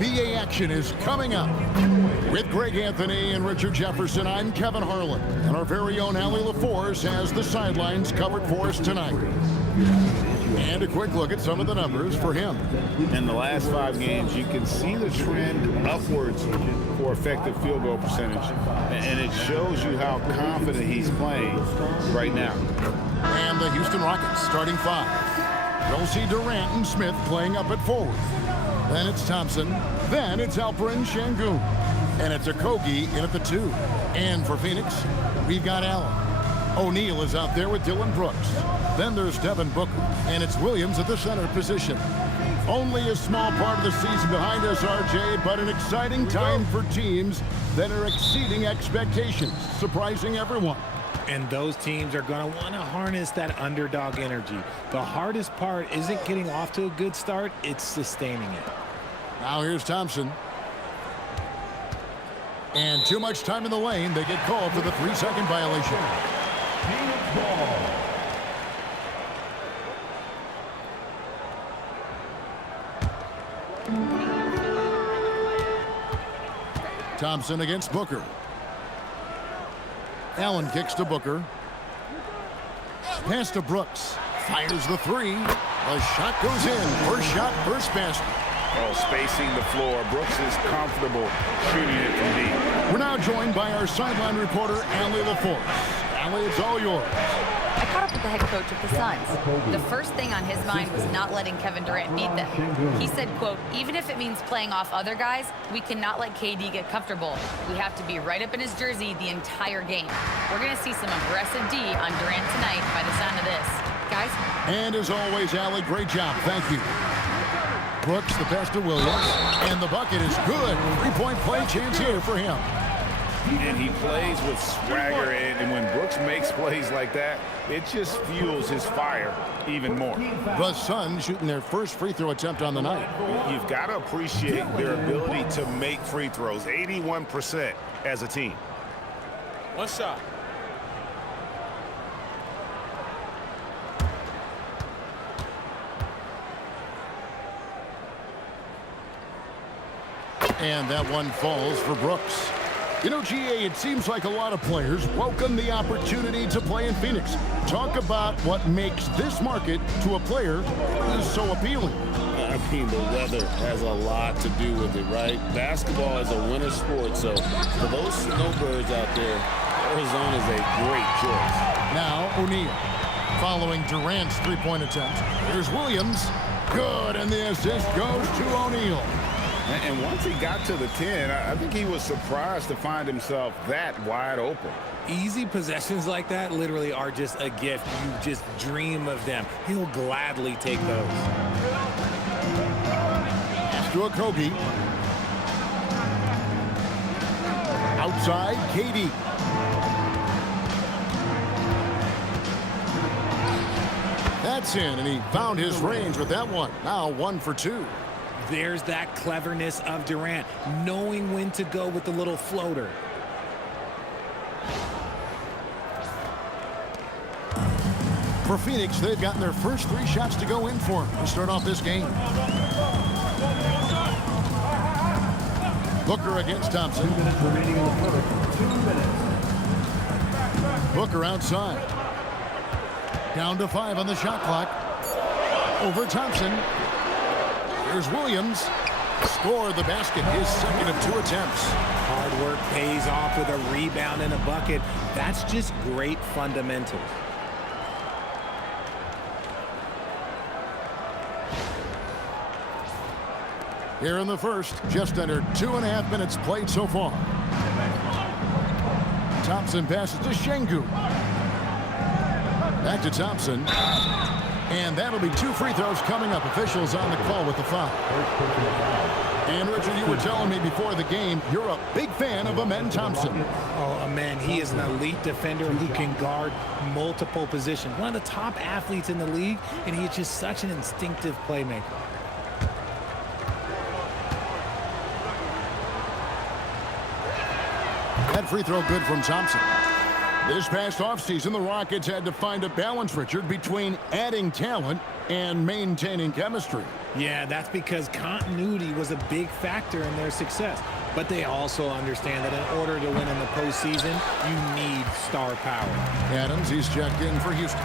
NBA action is coming up. With Greg Anthony and Richard Jefferson, I'm Kevin Harlan. And our very own Allie LaForce has the sidelines covered for us tonight. And a quick look at some of the numbers for him. In the last 5 games, you can see the trend upwards for effective field goal percentage. And it shows you how confident he's playing right now. And the Houston Rockets starting 5. We'll see Durant and Smith playing up at forward. Then it's Thompson. Then it's Alperen Sengun. And it's Okogie in at the 2. And for Phoenix, we've got Allen. O'Neal is out there with Dylan Brooks. Then there's Devin Booker. And it's Williams at the center position. Only a small part of the season behind us, RJ, but an exciting time for teams that are exceeding expectations, surprising everyone. And those teams are going to want to harness that underdog energy. The hardest part isn't getting off to a good start, it's sustaining it. Now here's Thompson. And too much time in the lane. They get called for the 3-second violation. Thompson against Booker. Allen kicks to Booker. Pass to Brooks. Fires the 3. The shot goes in. First shot, first basket. Oh, spacing the floor. Brooks is comfortable shooting it from deep. We're now joined by our sideline reporter, Allie LaForce. Allie, it's all yours. I caught up with the head coach of the Suns. The first thing on his mind was not letting Kevin Durant beat them. He said, quote, even if it means playing off other guys, we cannot let KD get comfortable. We have to be right up in his jersey the entire game. We're going to see some aggressive D on Durant tonight by the sound of this. Guys? And as always, Allie, great job. Thank you. Brooks, the pass to Williams. And the bucket is good. 3-point play chance here for him. And he plays with swagger, and when Brooks makes plays like that, it just fuels his fire even more. The Suns shooting their first free throw attempt on the night. You've got to appreciate their ability to make free throws, 81% as a team. One shot. And that one falls for Brooks. You know, GA, it seems like a lot of players welcome the opportunity to play in Phoenix. Talk about what makes this market to a player so appealing. I mean, the weather has a lot to do with it, right? Basketball is a winter sport, so for those snowbirds out there, Arizona is a great choice. Now, O'Neal. Following Durant's 3-point attempt, here's Williams. Good, and the assist goes to O'Neal. And once he got to the 10, I think he was surprised to find himself that wide open. Easy possessions like that literally are just a gift. You just dream of them. He'll gladly take those. Pass to Okogie. Outside, KD. That's in, and he found his range with that one. Now 1 for 2. There's that cleverness of Durant, knowing when to go with the little floater. For Phoenix, they've gotten their first 3 shots to go in for him to start off this game. Booker against Thompson. 2 minutes remaining in the first. 2 minutes. Booker outside. Down to 5 on the shot clock. Over Thompson. Here's Williams. Scored the basket, his second of 2 attempts. Hard work pays off with a rebound and a bucket. That's just great fundamentals. Here in the first, just under 2.5 minutes played so far. Thompson passes to Sengun. Back to Thompson. And that'll be 2 free throws coming up. Officials on the call with the foul. And Richard, you were telling me before the game, you're a big fan of Amen Thompson. Oh, man, he is an elite defender who can guard multiple positions. One of the top athletes in the league, and he is just such an instinctive playmaker. That free throw good from Thompson. This past offseason, the Rockets had to find a balance, Richard, between adding talent and maintaining chemistry. Yeah, that's because continuity was a big factor in their success. But they also understand that in order to win in the postseason, you need star power. Adams, he's checked in for Houston.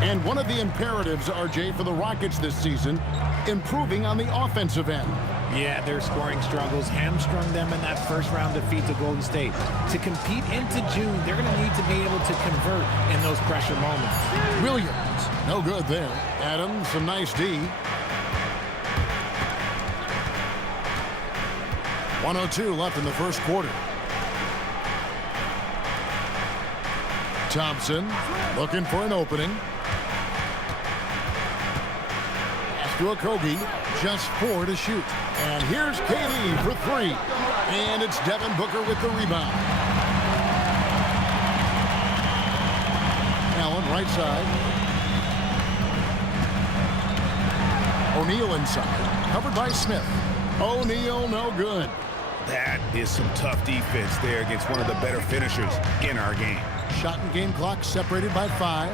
And one of the imperatives, RJ, for the Rockets this season, improving on the offensive end. Yeah, their scoring struggles hamstrung them in that first-round defeat to Golden State. To compete into June, they're going to need to be able to convert in those pressure moments. Williams, no good there. Adams, some nice D. 1:02 left in the first quarter. Thompson looking for an opening. Pass to Okogie, just 4 to shoot. And here's KD for 3. And it's Devin Booker with the rebound. Allen right side. O'Neal inside, covered by Smith. O'Neal no good. That is some tough defense there against one of the better finishers in our game. Shot and game clock separated by 5.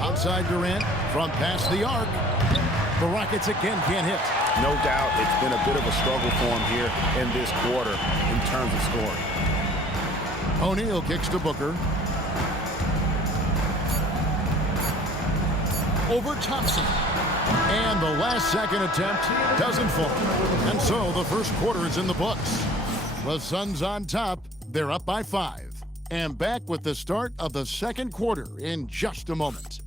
Outside Durant from past the arc. The Rockets again can't hit. No doubt it's been a bit of a struggle for him here in this quarter in terms of scoring. O'Neal kicks to Booker. Over Thompson. And the last second attempt doesn't fall. And so the first quarter is in the books. The Suns on top. They're up by 5. And back with the start of the second quarter in just a moment.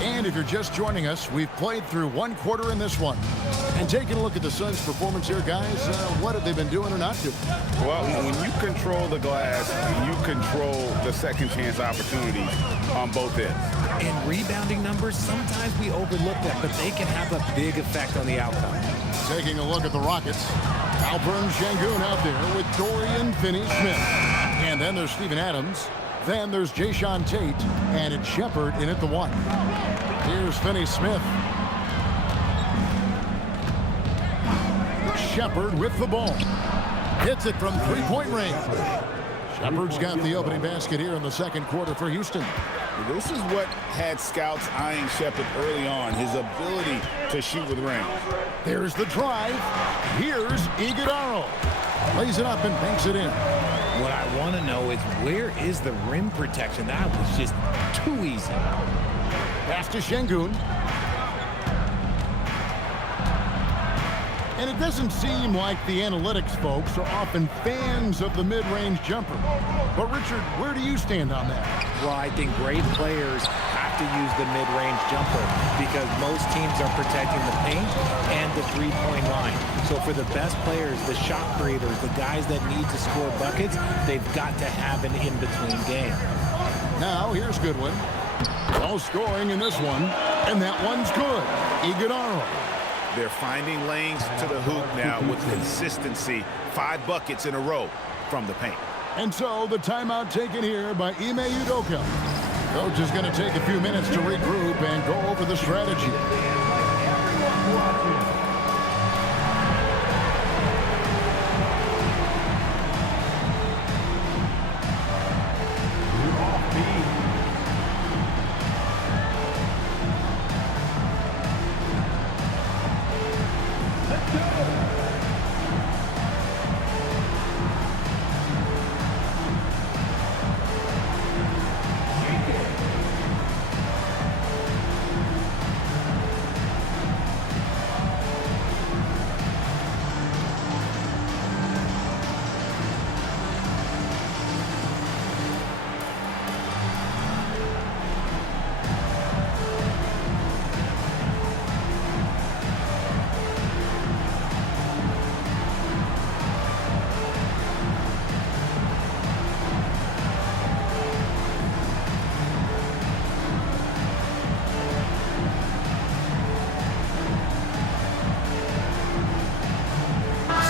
And if you're just joining us, we've played through one quarter in this one. And taking a look at the Suns' performance here, guys, what have they been doing or not doing? Well, when you control the glass, you control the second chance opportunities on both ends. And rebounding numbers, sometimes we overlook them, but they can have a big effect on the outcome. Taking a look at the Rockets, Alperen Sengun out there with Dorian Finney-Smith. And then there's Steven Adams. Then there's Jae'Sean Tate, and it's Shepherd in at the 1. Here's Finney-Smith. Shepherd with the ball. Hits it from three-point range. Shepherd's got the opening basket here in the second quarter for Houston. This is what had scouts eyeing Shepherd early on, his ability to shoot with range. There's the drive. Here's Iguodala. Lays it up and banks it in. What I want to know is where is the rim protection? That was just too easy. Pass to Sengun. And it doesn't seem like the analytics folks are often fans of the mid-range jumper. But Richard, where do you stand on that? Well, I think great players have to use the mid-range jumper because most teams are protecting the paint and the three-point line. So for the best players, the shot creators, the guys that need to score buckets, they've got to have an in-between game. Now, here's Goodwin. No scoring in this one, and that one's good. Iguodala. They're finding lanes to the hoop now with consistency. 5 buckets in a row from the paint. And so the timeout taken here by Ime Udoka. Coach is going to take a few minutes to regroup and go over the strategy.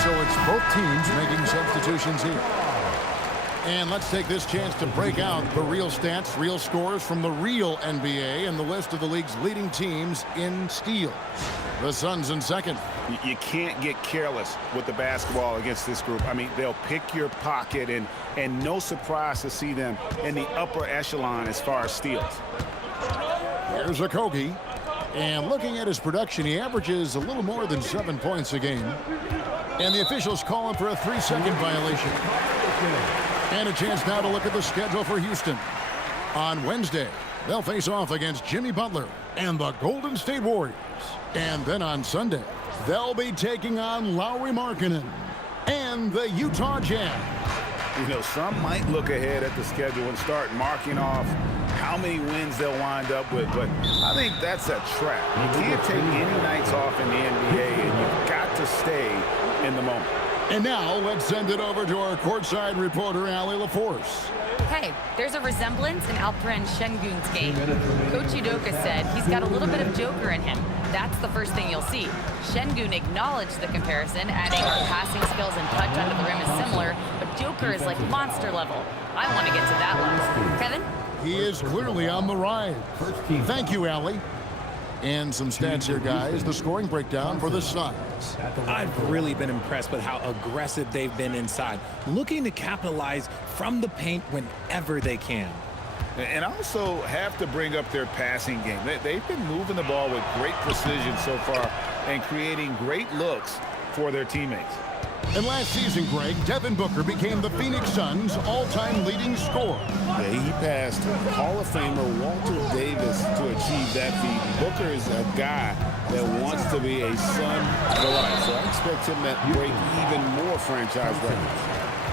So it's both teams making substitutions here. And let's take this chance to break out the real stats, real scores from the real NBA and the list of the league's leading teams in steals. The Suns in second. You can't get careless with the basketball against this group. I mean, they'll pick your pocket, and no surprise to see them in the upper echelon as far as steals. Here's Okogie. And looking at his production, he averages a little more than 7 points a game. And the officials call him for a 3-second violation. And a chance now to look at the schedule for Houston. On Wednesday, they'll face off against Jimmy Butler and the Golden State Warriors. And then on Sunday, they'll be taking on Lauri Markkanen and the Utah Jazz. You know, some might look ahead at the schedule and start marking off how many wins they'll wind up with, but I think that's a trap. You can't take any nights off in the NBA, and you've got to stay in the moment. And now let's send it over to our courtside reporter, Allie LaForce. Hey, there's a resemblance in Alperen Şengün's game. Coach Udoka said he's got a little bit of Joker in him. That's the first thing you'll see. Şengün acknowledged the comparison, adding our passing skills and touch under the rim is similar, but Joker is like monster level. I want to get to that level. Kevin? He is clearly on the rise. Thank you, Allie. And some stats here, guys. The scoring breakdown for the Suns. I've really been impressed with how aggressive they've been inside, looking to capitalize from the paint whenever they can. And also have to bring up their passing game. They've been moving the ball with great precision so far and creating great looks for their teammates. And last season, Greg, Devin Booker became the Phoenix Suns' all-time leading scorer. Yeah, he passed Hall of Famer Walter Davis to achieve that feat. Booker is a guy that wants to be a Sun for life, so I expect him to break even more franchise records.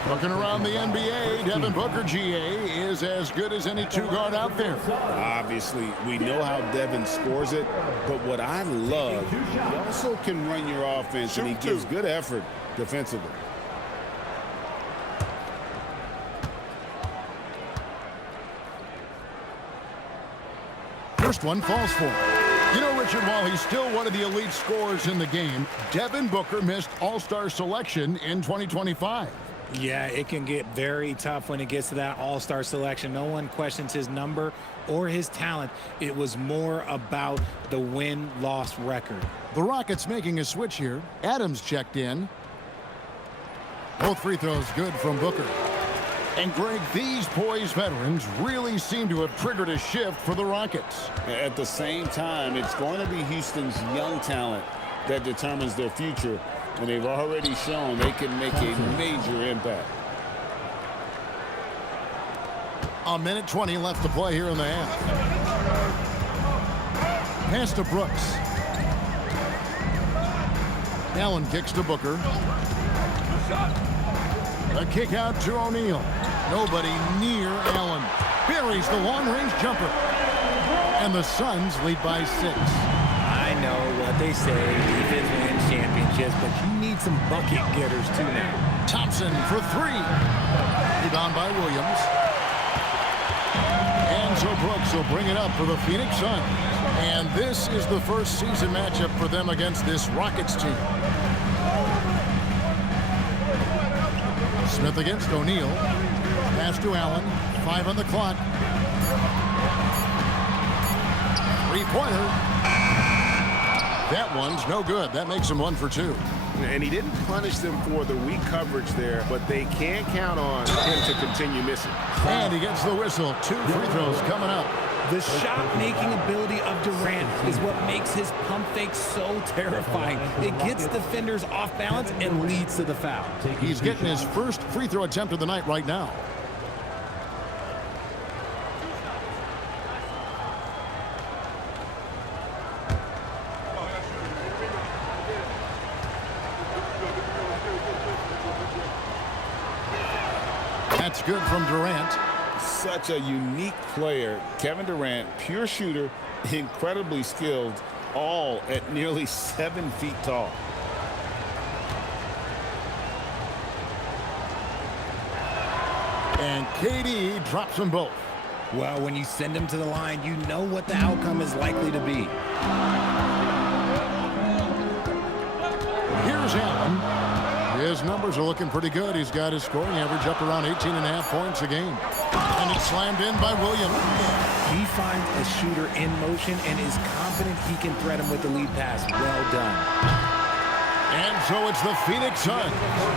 Looking around the NBA, Devin Booker, GA, is as good as any two-guard out there. Obviously, we know how Devin scores it, but what I love, he also can run your offense, and he gives good effort defensively. First one falls for him. You know, Richard, while he's still one of the elite scorers in the game, Devin Booker missed All-Star selection in 2025. Yeah, it can get very tough when it gets to that all-star selection. No one questions his number or his talent. It was more about the win-loss record. The Rockets making a switch here. Adams checked in. Both free throws good from Booker. And, Greg, these poised veterans really seem to have triggered a shift for the Rockets. At the same time, it's going to be Houston's young talent that determines their future, and they've already shown they can make a major impact. A minute 20 left to play here in the half. Pass to Brooks. Allen kicks to Booker. A kick out to O'Neal. Nobody near Allen. Buries the long-range jumper. And the Suns lead by 6. I know what they say, defense wins championships, but you need some bucket getters too now. Thompson for 3. Rebound by Williams. And so Brooks will bring it up for the Phoenix Suns. And this is the first season matchup for them against this Rockets team. Smith against O'Neal. Pass to Allen. 5 on the clock. Three-pointer. That one's no good. That makes him 1 for 2. And he didn't punish them for the weak coverage there, but they can't count on him to continue missing. And he gets the whistle. 2 free throws coming up. The shot-making ability of Durant is what makes his pump fake so terrifying. It gets defenders off balance and leads to the foul. He's getting his first free throw attempt of the night right now. That's good from Durant. Such a unique player. Kevin Durant, pure shooter, incredibly skilled, all at nearly 7 feet tall. And KD drops them both. Well, when you send him to the line, you know what the outcome is likely to be. Here's Allen. His his numbers are looking pretty good. He's got his scoring average up around 18.5 points a game. And it's slammed in by Williams. He finds a shooter in motion and is confident he can thread him with the lead pass. Well done. And so it's the Phoenix Suns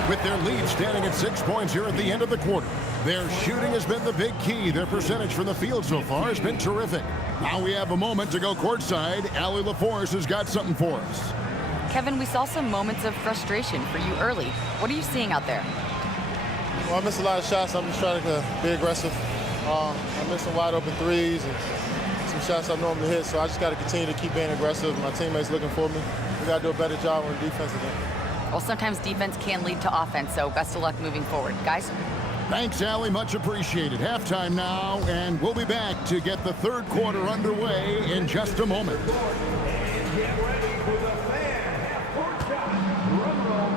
with their lead standing at 6 points here at the end of the quarter. Their shooting has been the big key. Their percentage from the field so far has been terrific. Now we have a moment to go courtside. Allie LaForce has got something for us. Kevin, we saw some moments of frustration for you early. What are you seeing out there? Well, I missed a lot of shots. I'm just trying to be aggressive. I missed some wide open threes and some shots I normally hit, so I just got to continue to keep being aggressive. My teammates looking for me. We got to do a better job on the defensive end. Well, sometimes defense can lead to offense, so best of luck moving forward. Guys? Thanks, Allie. Much appreciated. Halftime now, and we'll be back to get the third quarter underway in just a moment. Get ready for the fan half-court shot. Drum roll.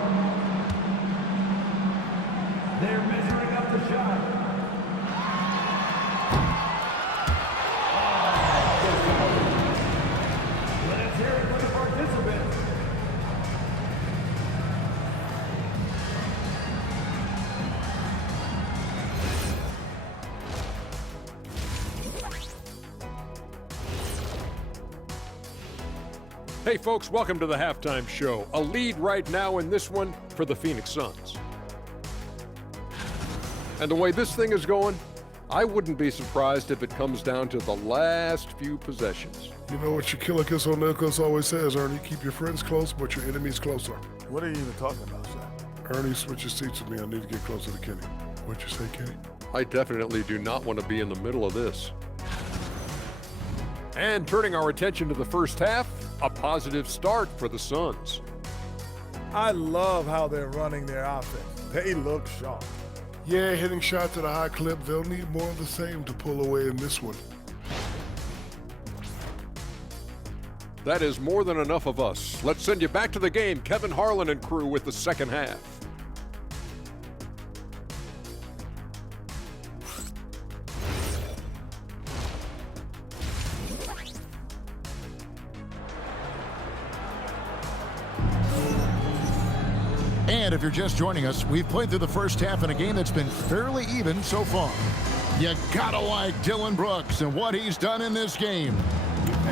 They're measuring up the shot. Let's hear it for the participants. Hey folks, welcome to the halftime show. A lead right now in this one for the Phoenix Suns. And the way this thing is going, I wouldn't be surprised if it comes down to the last few possessions. You know what Shaquille O'Neal always says, Ernie, keep your friends close, but your enemies closer. What are you even talking about, Shaq? Ernie switches seats with me. I need to get closer to Kenny. What'd you say, Kenny? I definitely do not want to be in the middle of this. And turning our attention to the first half, a positive start for the Suns. I love how they're running their offense. They look sharp. Yeah, hitting shots at a high clip. They'll need more of the same to pull away in this one. That is more than enough of us. Let's send you back to the game. Kevin Harlan and crew with the second half. And if you're just joining us, we've played through the first half in a game that's been fairly even so far. You gotta like Dillon Brooks and what he's done in this game.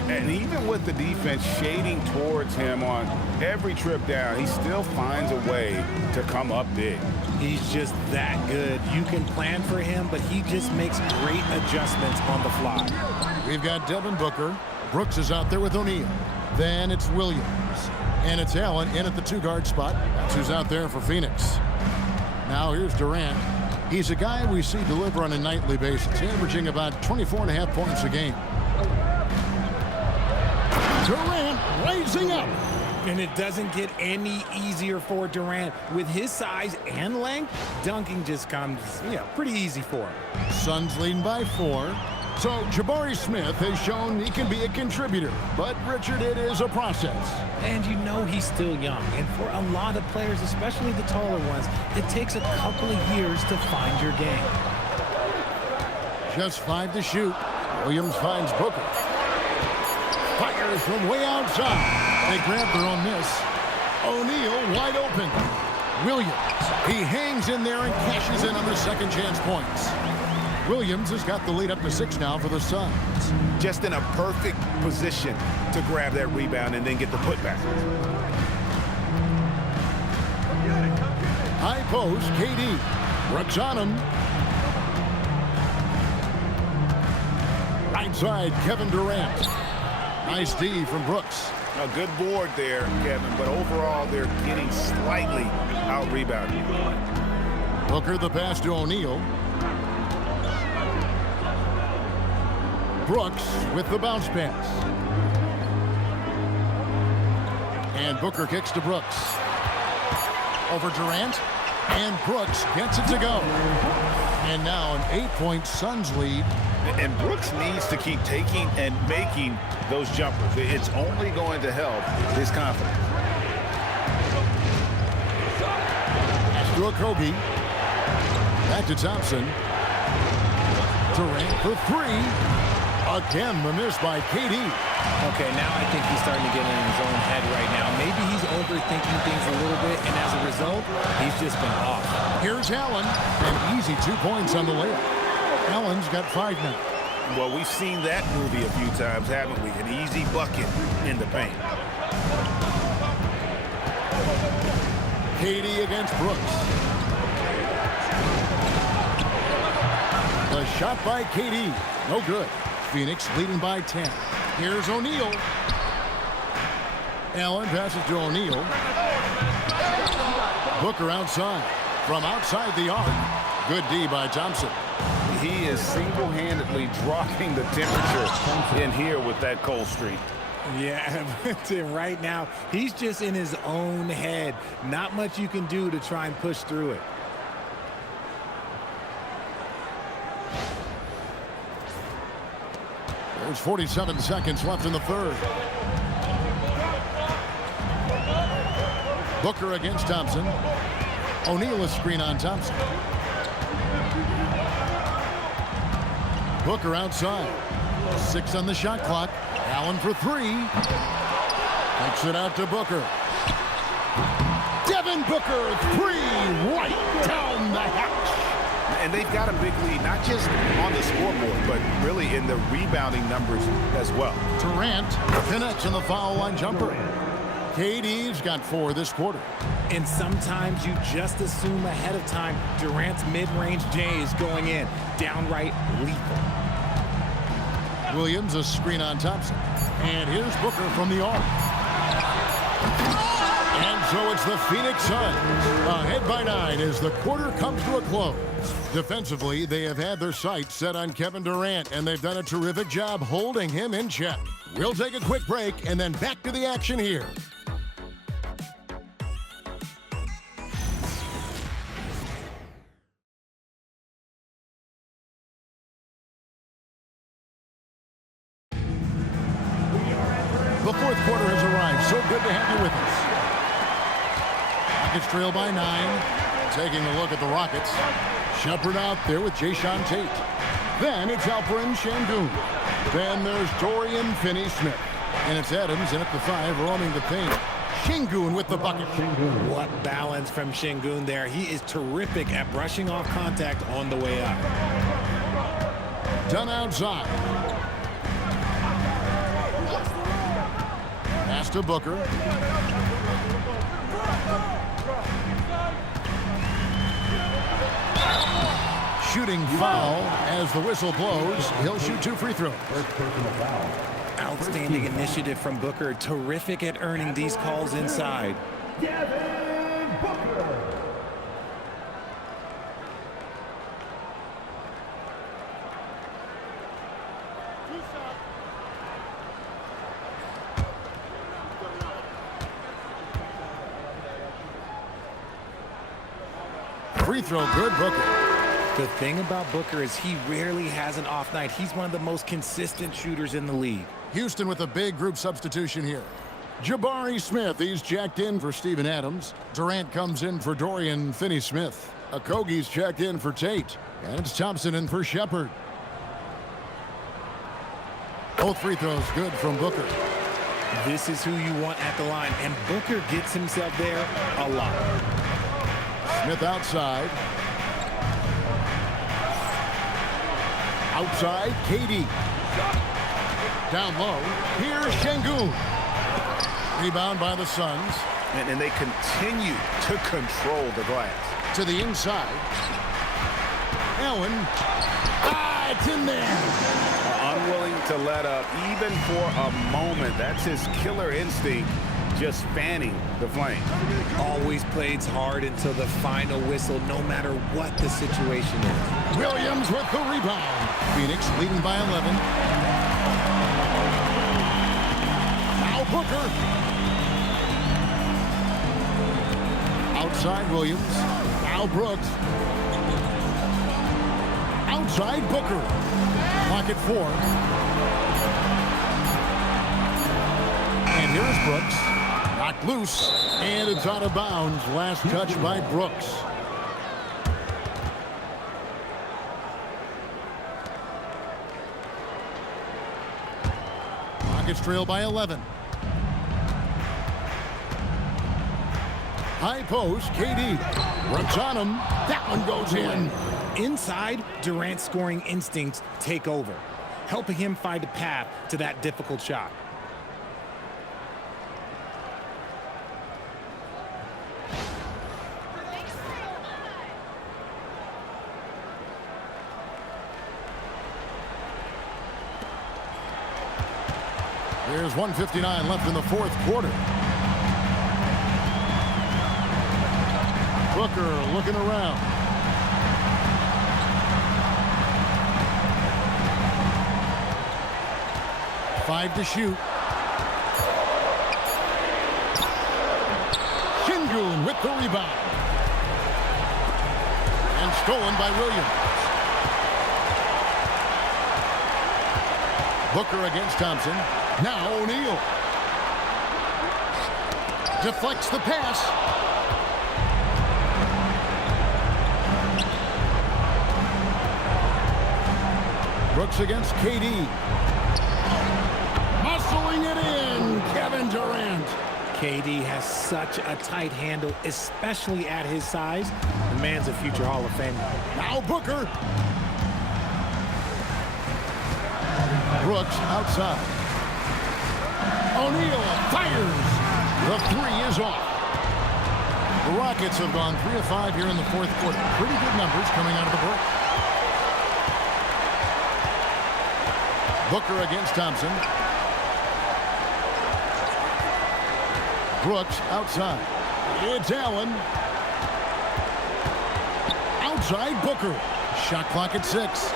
And even with the defense shading towards him on every trip down, he still finds a way to come up big. He's just that good. You can plan for him, but he just makes great adjustments on the fly. We've got Devin Booker. Brooks is out there with O'Neal. Then it's Williams. And it's Allen in at the two-guard spot. That's who's out there for Phoenix. Now here's Durant. He's a guy we see deliver on a nightly basis, averaging about 24.5 points a game. Durant raising up. And it doesn't get any easier for Durant. With his size and length, dunking just comes, pretty easy for him. Suns leading by 4. So Jabari Smith has shown he can be a contributor, but Richard, it is a process. And you know he's still young, and for a lot of players, especially the taller ones, it takes a couple of years to find your game. Just 5 to shoot. Williams finds Booker. Fires from way outside. They grab their own miss. O'Neal wide open. Williams, he hangs in there and cashes in on the second chance points. Williams has got the lead up to 6 now for the Suns. Just in a perfect position to grab that rebound and then get the putback. High post, KD. Brooks on him. Right side, Kevin Durant. Nice D from Brooks. A good board there, Kevin, but overall they're getting slightly out-rebounded. Booker the pass to O'Neal. Brooks with the bounce pass. And Booker kicks to Brooks. Over Durant. And Brooks gets it to go. And now an 8-point Suns lead. And Brooks needs to keep taking and making those jumpers. It's only going to help his confidence. Pass to Okogie. Back to Thompson. Durant for 3. Again, the miss by KD. Okay, now I think he's starting to get in his own head right now. Maybe he's overthinking things a little bit, and as a result, he's just been off. Here's Allen. An easy 2 points on the layup. Allen's got 5 now. Well, we've seen that movie a few times, haven't we? An easy bucket in the paint. KD against Brooks. The shot by KD. No good. Phoenix leading by 10. Here's O'Neal. Allen passes to O'Neal. Booker outside. From outside the arc. Good D by Thompson. He is single-handedly dropping the temperature in here with that cold streak. Yeah, right now, he's just in his own head. Not much you can do to try and push through it. There's 47 seconds left in the third. Booker against Thompson. O'Neal a screen on Thompson. Booker outside. 6 on the shot clock. Allen for 3. Takes it out to Booker. Devin Booker, 3 right down the hatch. And they've got a big lead, not just on the scoreboard, but really in the rebounding numbers as well. Durant connects on the foul line jumper. KD's got 4 this quarter. And sometimes you just assume ahead of time Durant's mid-range J is going in. Downright lethal. Williams a screen on Thompson. And here's Booker from the arc. And so it's the Phoenix Suns ahead by 9 as the quarter comes to a close. Defensively, they have had their sights set on Kevin Durant, and they've done a terrific job holding him in check. We'll take a quick break and then back to the action here. The fourth quarter has arrived. So good to have you with us. Rockets trail by 9. Taking a look at the Rockets. Shepherd out there with Jayshawn Tate. Then it's Alperen Sengun. Then there's Dorian Finney-Smith. And it's Adams in at the 5 roaming the paint. Sengun with the bucket. What balance from Sengun there. He is terrific at brushing off contact on the way up. Done outside. Pass to Booker. Shooting foul as the whistle blows. He'll shoot 2 free throws. Outstanding initiative from Booker. Terrific at earning these calls inside. Devin Booker. Free throw good, Booker. The thing about Booker is he rarely has an off night. He's one of the most consistent shooters in the league. Houston with a big group substitution here. Jabari Smith, he's jacked in for Steven Adams. Durant comes in for Dorian Finney-Smith. Okogie's checked in for Tate. And it's Thompson in for Shepherd. Both free throws good from Booker. This is who you want at the line, and Booker gets himself there a lot. Smith outside. Outside, KD. Down low. Here's Sengun. Rebound by the Suns. And they continue to control the glass. To the inside. Allen. It's in there. Unwilling to let up even for a moment. That's his killer instinct, just fanning the flame. Always plays hard until the final whistle, no matter what the situation is. Williams with the rebound. Phoenix leading by 11. Now Booker. Outside Williams. Now Brooks. Outside Booker. Clock at 4. And here's Brooks. Knocked loose. And it's out of bounds. Last touch by Brooks. Rockets trail by 11. High post, KD. Runs on him. That one goes in. Inside, Durant's scoring instincts take over, helping him find a path to that difficult shot. There's 1:59 left in the fourth quarter. Booker looking around. Five to shoot. Şengün with the rebound. And stolen by Williams. Booker against Thompson. Now O'Neal. Deflects the pass. Brooks against KD. Muscling it in, Kevin Durant. KD has such a tight handle, especially at his size. The man's a future Hall of Famer. Now Booker. Brooks outside. O'Neal fires. The three is off. The Rockets have gone 3 of 5 here in the fourth quarter. Pretty good numbers coming out of the break. Booker against Thompson. Brooks outside. It's Allen. Outside Booker. Shot clock at 6.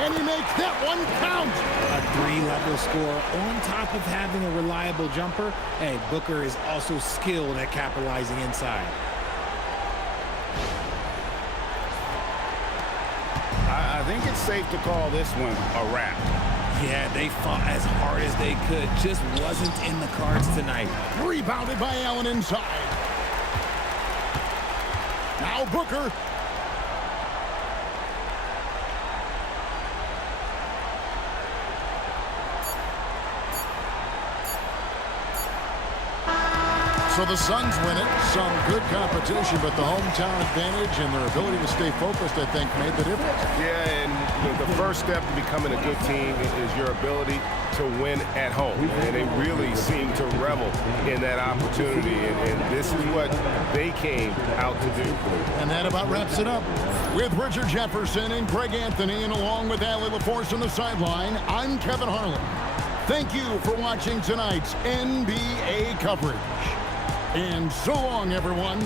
And he makes that one count. A three-level score on top of having a reliable jumper. Hey, Booker is also skilled at capitalizing inside. I think it's safe to call this one a wrap. Yeah, they fought as hard as they could. Just wasn't in the cards tonight. Rebounded by Allen inside. Now Booker. So the Suns win it. Some good competition, but the hometown advantage and their ability to stay focused, I think, made the difference. Yeah, and the first step to becoming a good team is your ability to win at home. And they really seem to revel in that opportunity. And this is what they came out to do. And that about wraps it up. With Richard Jefferson and Greg Anthony, and along with Allie LaForce on the sideline, I'm Kevin Harlan. Thank you for watching tonight's NBA coverage. And so long, everyone.